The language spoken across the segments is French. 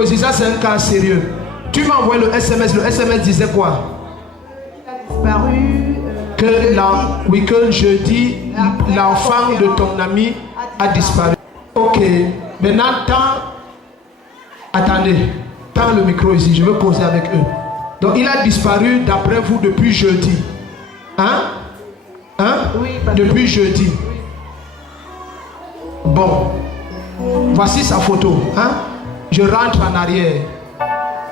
micro ici, ça c'est un cas sérieux. Tu m'as envoyé le SMS disait quoi? Il a disparu. Que jeudi, l'enfant de ton ami a disparu. Ok, maintenant, attendez, tends le micro ici, je veux poser avec eux. Donc, il a disparu d'après vous depuis jeudi. Hein? Oui, depuis jeudi. Oui. Bon, voici sa photo. Hein? Je rentre en arrière.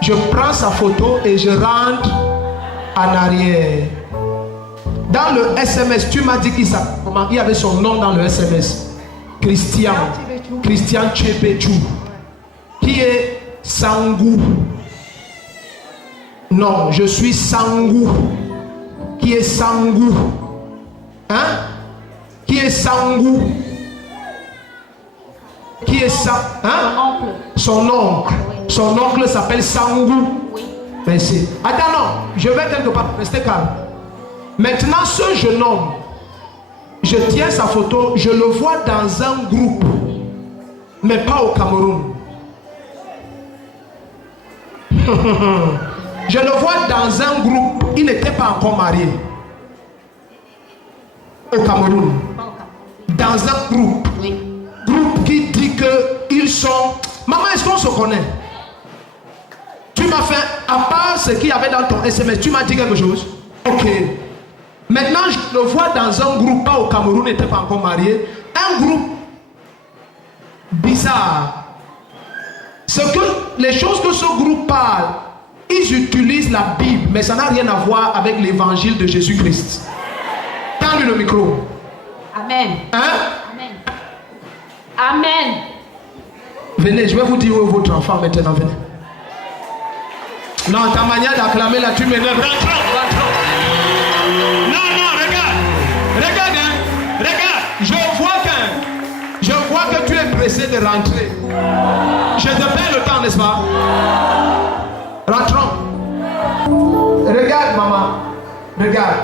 Je prends sa photo et je rentre en arrière. Dans le SMS, tu m'as dit qu'il y avait son nom dans le SMS. Christian Tchepechou. Qui est Sangou. Non, je suis Sangou. Qui est Sangou? Hein? Qui est Sangou? Qui est ça? Hein? Son oncle. Son oncle s'appelle Sangou. Oui. Merci. Attends, non, je vais quelque part. Restez calme. Maintenant, ce jeune homme, je tiens sa photo, je le vois dans un groupe, mais pas au Cameroun. Je le vois dans un groupe, il n'était pas encore marié. Au Cameroun. Dans un groupe. Oui. Groupe qui dit qu'ils sont... Maman, est-ce qu'on se connaît? Tu m'as fait, à part ce qu'il y avait dans ton SMS, tu m'as dit quelque chose? Ok. Maintenant, je le vois dans un groupe, pas au Cameroun, n'était pas encore marié. Un groupe bizarre. Les choses que ce groupe parle, ils utilisent la Bible, mais ça n'a rien à voir avec l'évangile de Jésus-Christ. Tends-lui le micro. Amen. Hein? Amen. Amen. Venez, je vais vous dire où est votre enfant maintenant. Venez. Non, ta manière d'acclamer là, tu m'énerves. Rentre. Non, regarde, hein. Regarde, je vois que tu es pressé de rentrer. Je te perds le temps, n'est-ce pas? Rentrons. Regarde, maman. Regarde.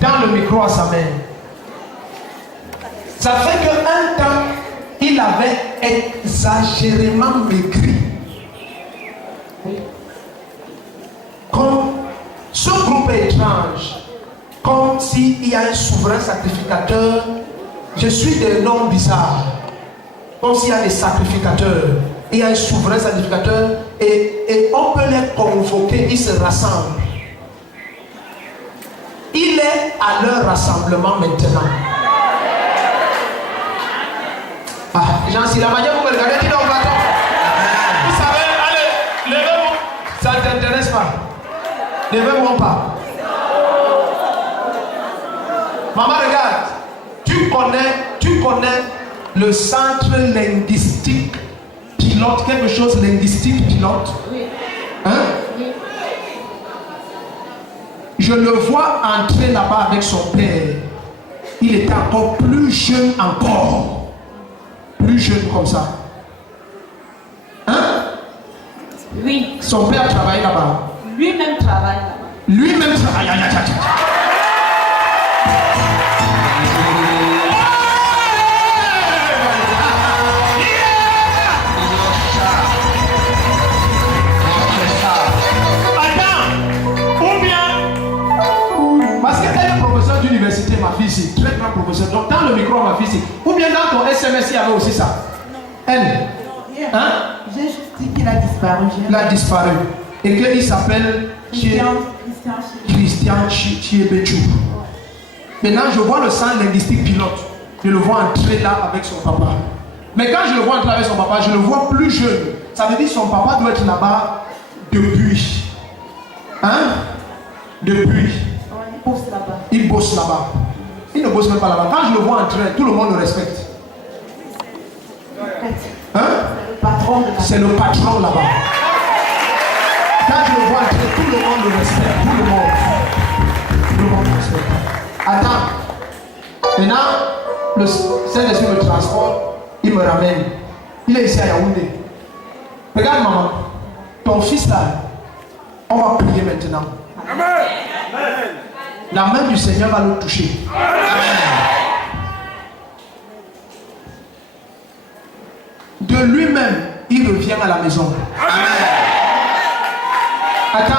Dans le micro à sa main. Ça fait qu'un temps, il avait exagérément maigri. Comme ce groupe est étrange. Comme s'il y a un souverain sacrificateur. Je suis des noms bizarres. Comme s'il y a des sacrificateurs. Il y a un souverain sacrificateur. Et on peut les convoquer. Ils se rassemblent. Il est à leur rassemblement maintenant. Ah, Jean, si la manière vous me regardez, dis donc, bâton. Vous savez, allez, levez-vous. Ça ne t'intéresse pas. Levez-vous pas. Maman, regarde. Tu connais le centre linguistique pilote, quelque chose linguistique pilote? Oui. Hein? Oui. Je le vois entrer là-bas avec son père. Il était encore plus jeune encore. Plus jeune comme ça. Hein? Oui. Son père travaille là-bas. Lui-même travaille là-bas. Lui-même travaille. Parce qu'elle est professeur d'université, ma fille ici, très grand professeur. Donc dans le micro, ma fille ici. Ou bien dans ton SMS, il y avait aussi ça. Elle. Hein? J'ai juste dit qu'il a disparu. Il a disparu. Et qu'il s'appelle Christian Tchepechou. Maintenant, je vois le centre linguistique pilote. Je le vois entrer là avec son papa. Mais quand je le vois entrer avec son papa, je le vois plus jeune. Ça veut dire que son papa doit être là-bas depuis. Hein? Depuis. Il bosse là-bas. Il ne bosse même pas là-bas. Quand je le vois entrer, tout le monde le respecte. Hein? C'est le patron là-bas. Quand je le vois entrer, tout le monde le respecte. Tout le monde le respecte. Attends. Maintenant, le Saint-Esprit me transporte. Il me ramène. Il est ici à Yaoundé. Regarde maman. Ton fils là, on va prier maintenant. Amen. La main du Seigneur va le toucher. Amen. De lui-même, il revient. revient à la maison. Attends,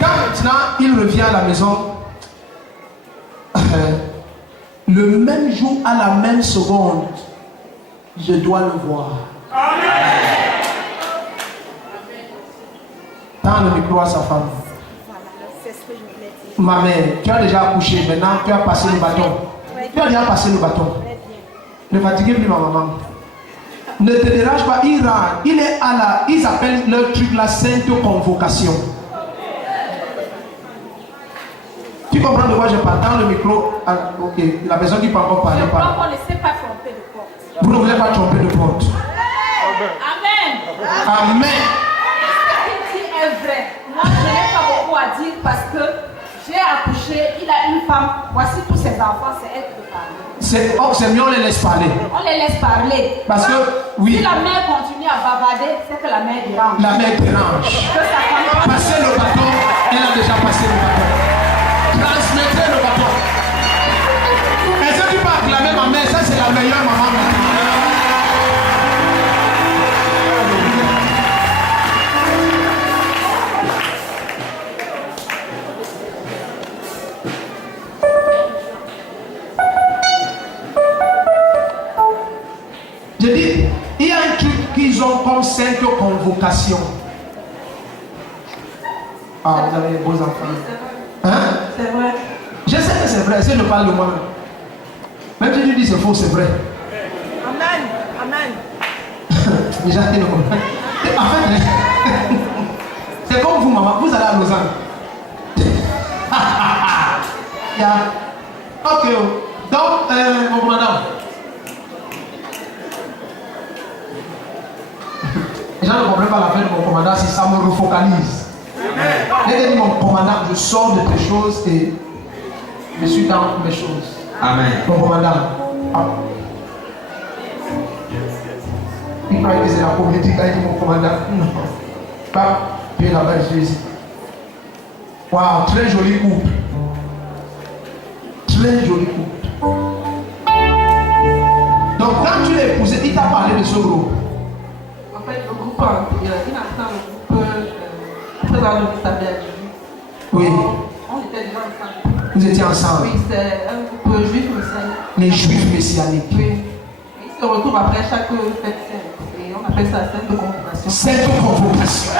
quand maintenant il revient à la maison, le même jour, à la même seconde, je dois le voir. Tends le micro à sa femme. Ma mère, tu as déjà accouché, maintenant tu as passé le bâton. Tu as déjà passé le bâton. Ne fatiguez plus ma maman. Ne te dérange pas, il rentre. Il est à la. Ils appellent leur truc la sainte convocation. Tu comprends de quoi je parle? Dans le micro. Ok, la personne qui peut encore parler. Je crois qu'on ne sait pas tromper de porte. Vous ne voulez pas tromper de porte. Amen. Amen. Ce qu'il dit est vrai. Moi, je n'ai pas beaucoup à dire parce que j'ai accouché, il a une femme. Voici tous ses enfants, c'est elle qui peut parler. C'est mieux, on les laisse parler. On les laisse parler. Parce que, oui. Si la mère continue à bavarder, c'est que la mère dérange. La mère dérange. Que sa femme Passez le bâton, elle a déjà passé le bâton. Transmettez le bâton. Est-ce que tu peux acclamer ma mère? Ça, c'est la meilleure maman. Je dis, il y a un truc qu'ils ont comme sainte convocation. Ah, vous avez des beaux enfants. Hein? C'est vrai. Je sais que c'est vrai, si je parle de moi-même. Même si tu dis c'est faux, c'est vrai. Amen. Amen. Déjà, tu ne comprends. En fait, c'est comme vous, maman, vous allez à Lausanne. Yeah. Ok. Donc, mon commandant. Les gens ne comprennent pas la fin de mon commandant si ça me refocalise. Dès que dit mon commandant, je sors de tes choses et je suis dans mes choses. Amen. Mon commandant. Ah. Il croyait que c'est la politique quand il dit mon commandant. Non. Pas, tu es là-bas, je suis ici. Waouh, très joli couple. Très joli couple. Donc quand tu l'as épousé, il t'a parlé de ce groupe. En fait, le groupe, il a atteint le groupe après avoir donné sa vie à Jésus. Oui. On était déjà ensemble. Vous étiez ensemble. Oui, c'est un groupe juif messianique. Les juifs messianiques. Oui. Ils se retrouvent après chaque fête sainte. Et on appelle ça la scène de convocation. Cette convocation.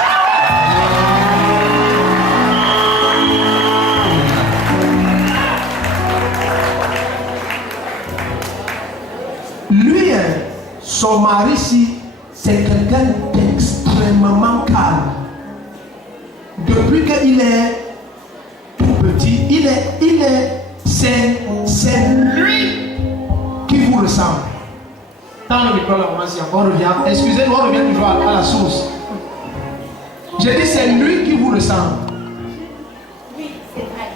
Lui, son mari, si c'est quelqu'un d'extrêmement calme. Depuis qu'il est tout petit, c'est lui qui vous ressemble. Dans le micro, on revient. Excusez-nous, on revient toujours à la source. J'ai dit, c'est lui qui vous ressemble. Oui, c'est vrai.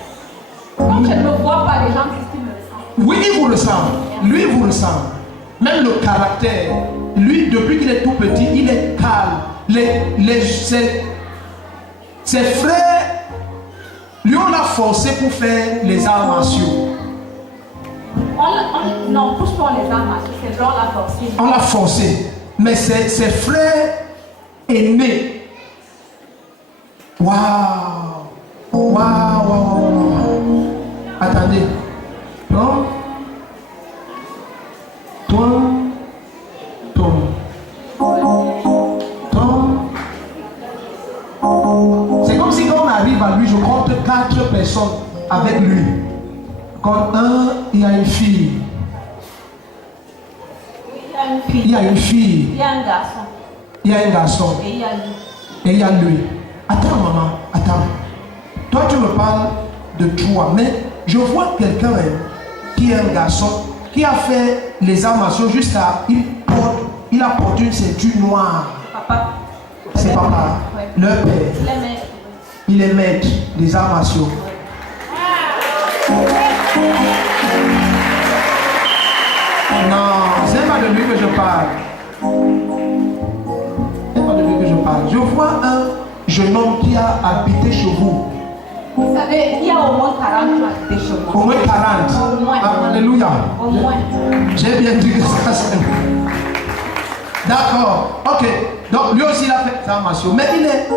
Comme je ne me vois pas, les gens disent qu'ils me ressemblent. Oui, il vous ressemble. Lui, il vous ressemble. Même le caractère. Lui, depuis qu'il est tout petit, il est calme. Ses frères, lui, on l'a forcé pour faire les arts martiaux. Non, pousse pas les armes, c'est genre la force. On l'a forcé. Mais ses frères aînés. Waouh! Waouh, waouh, waouh. Attendez. Non? Toi. C'est comme si quand on arrive à lui, je compte 4 personnes avec lui. Comme il y a une fille. Il y a une fille. Il y a une fille. Il y a un garçon. Il y a un garçon. Et il y a lui. Et il y a lui. Attends, maman, attends. Toi, tu me parles de toi, mais je vois quelqu'un qui est un garçon qui a fait les arts martiaux jusqu'à. Il a porté une ceinture noire. Papa. C'est papa. Ouais. Leur père. Il est maître. Il est maître des arts martiaux. Non, c'est pas de lui que je parle. C'est pas de lui que je parle. Je vois un jeune homme qui a habité chez vous. Vous savez, il y a au moins 40 qui ont habité chez moi. Au moins 40. Au moins. Alléluia. Au moins. J'ai bien dit que ça c'est. D'accord. Ok. Donc lui aussi il a fait sa formation. Mais il est...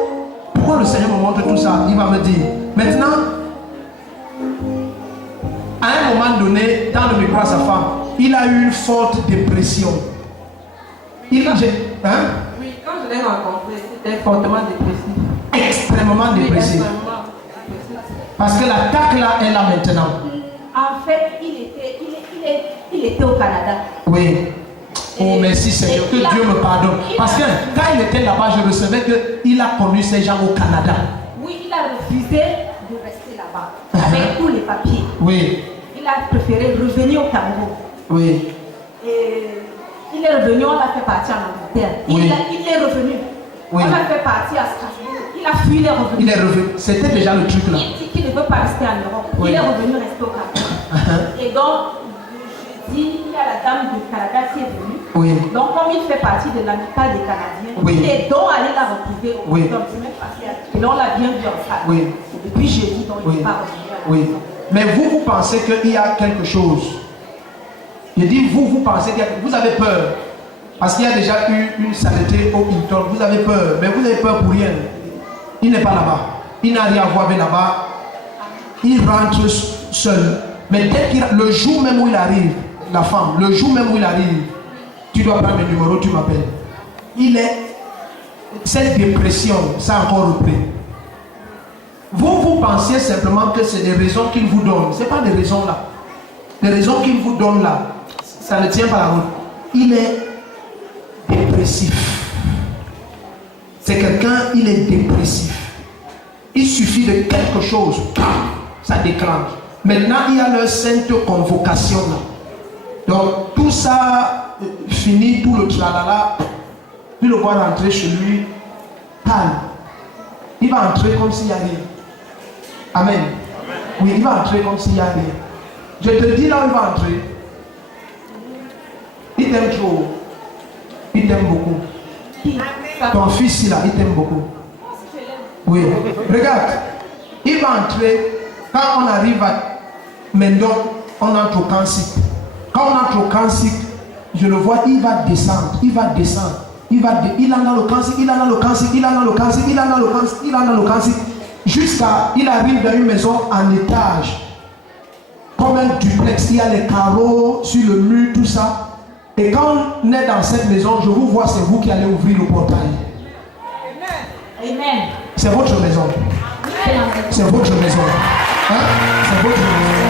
Pourquoi le Seigneur me montre tout ça? Il va me dire. Maintenant, à un moment donné, dans le micro à sa femme, il a eu une forte dépression. Il a... Hein? Oui, quand je l'ai rencontré, c'était fortement dépressif. Extrêmement dépressif. Extrêmement dépressif. Parce que l'attaque là est là maintenant. En fait, il était au Canada. Oui. Oh merci Seigneur, que Dieu me pardonne. Parce que quand il était là-bas, je recevais qu'il a connu ces gens au Canada. Oui, il a refusé de rester là-bas avec tous les papiers. Oui. Il a préféré revenir au Cameroun. Oui. Et il est revenu, on l'a fait partir en Angleterre. Oui. Il est revenu. Oui. On l'a fait partir à Strasbourg. Il a fui, il est revenu. Il est revenu. C'était déjà le truc là. Il dit qu'il ne veut pas rester en Europe. Oui. Il est revenu rester au Cameroun. Et donc, je dis, il y a la dame du Canada qui est venue. Oui. Donc, comme il fait partie de l'amicale des Canadiens, Oui. il est donc allé la retrouver au Oui. semaine passée. Et là, on l'a bien vu en salle. Oui. Et depuis jeudi, donc il Oui. n'est pas revenu à la Oui. maison. Mais vous pensez qu'il y a quelque chose. Je dis, vous pensez qu'il y a... Vous avez peur. Parce qu'il y a déjà eu une saleté au Hilton. Vous avez peur. Mais vous avez peur pour rien. Il n'est pas là-bas. Il n'a rien à voir avec là-bas. Il rentre seul. Mais dès qu'il... Le jour même où il arrive, la femme, le jour même où il arrive, tu dois prendre le numéro, tu m'appelles. Il est... Cette dépression, ça a encore repris. Vous pensez simplement que c'est des raisons qu'il vous donne. Ce n'est pas des raisons là. Les raisons qu'il vous donne là, ça ne tient pas la route. Il est dépressif. C'est quelqu'un, il est dépressif. Il suffit de quelque chose, ça déclenche. Maintenant, il y a leur sainte convocation là. Donc, tout ça finit, tout le tralala. Tu le vois rentrer chez lui, calme. Il va entrer comme s'il n'y a rien. Amen. Oui, il va entrer comme s'il n'y a rien. Je te dis là où il va entrer. Il t'aime trop. Il t'aime beaucoup. Ton fils là, il t'aime beaucoup. Oui. Regarde. Il va entrer. Quand on arrive à Mendon, on entre au Kansik. Quand on entre au Kansik, je le vois, il va descendre. Il va descendre. Il en a le Kansik, il en a le Kansik, il en a le Kansik, il en a le Kansik, il en a le Kansik. Jusqu'à, il arrive dans une maison en étage. Comme un duplex, il y a les carreaux sur le mur, tout ça. Et quand on est dans cette maison, je vous vois, c'est vous qui allez ouvrir le portail. Amen. C'est votre maison. C'est votre maison. Hein? C'est votre maison.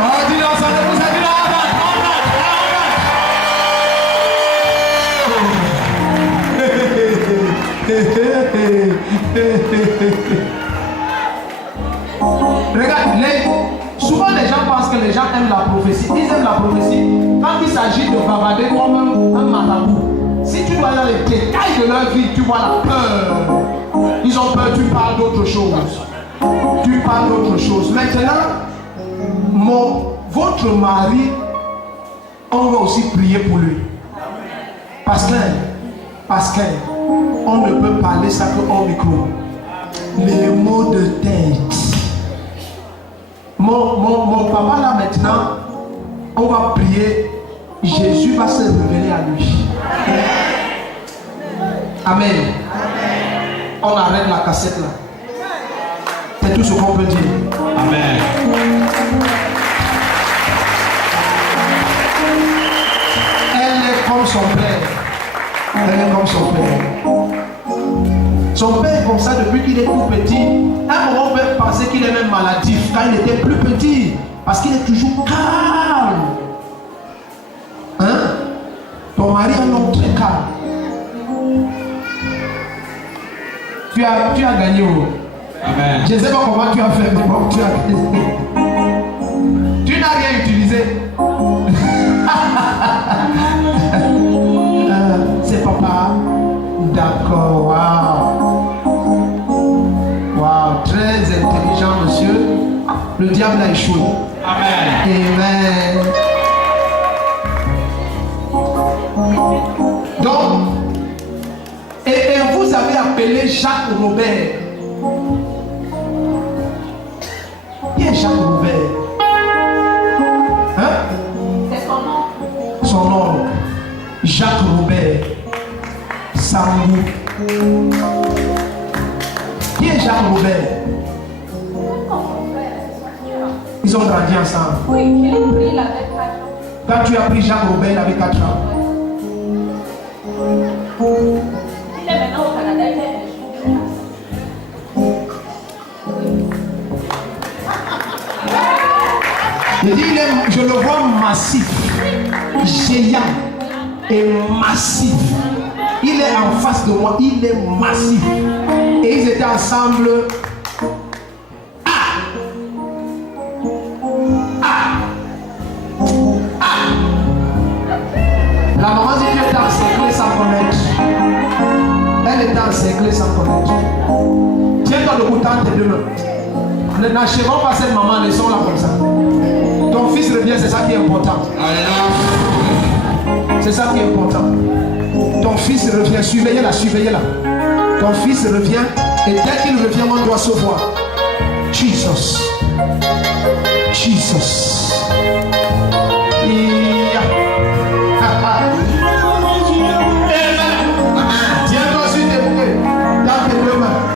Oh, dis-le, ça ne vous a dit là. Regarde, souvent les gens pensent que les gens aiment la prophétie. Ils aiment la prophétie quand il s'agit de bavarder comme un marabout. Si tu vois dans les détails de leur vie, tu vois la peur. Ils ont peur, tu parles d'autre chose. Tu parles d'autre chose. Maintenant, votre mari, on va aussi prier pour lui. Parce qu'on ne peut parler ça que au micro. Les mots de tête. Mon papa là maintenant, on va prier. Jésus va se révéler à lui. Amen. On arrête la cassette là. C'est tout ce qu'on peut dire. Amen. Elle est comme son père. Elle est comme son père. Son père est comme ça depuis qu'il est tout petit. À un moment, on peut penser qu'il est même maladif quand il était plus petit. Parce qu'il est toujours calme. Hein? Ton mari est un homme très calme. Tu as gagné. Amen. Je ne sais pas comment tu as fait, mais bon, tu as gagné. Tu n'as rien utilisé. C'est papa. D'accord, waouh, très intelligent monsieur. Le diable a échoué. Amen. Amen. Donc, et vous avez appelé Jacques Robert. Qui est Jacques Robert? Hein? C'est son nom. Son nom, Jacques Robert. Qui est Jacques Robert? Ils ont grandi ensemble. Oui, je l'ai pris, il avait 4 ans. Quand tu as pris Jacques Robert, il avait 4 ans. Il est maintenant au Canada, il est ingénieur. Je dis, je le vois massif, géant et massif. Il est en face de moi, il est massif. Et ils étaient ensemble. La maman dit qu'elle était encerclée sans connaître. Elle était encerclée sans connaître. Tiens-toi debout, tente tes deux mains. Ne n'achèvons pas cette maman, laissons-la comme ça. Ton fils revient, c'est ça qui est important. C'est ça qui est important. Ton fils revient, surveillez-la, surveillez-la. Ton fils revient, et dès qu'il revient, on doit se voir. Jesus. Jesus.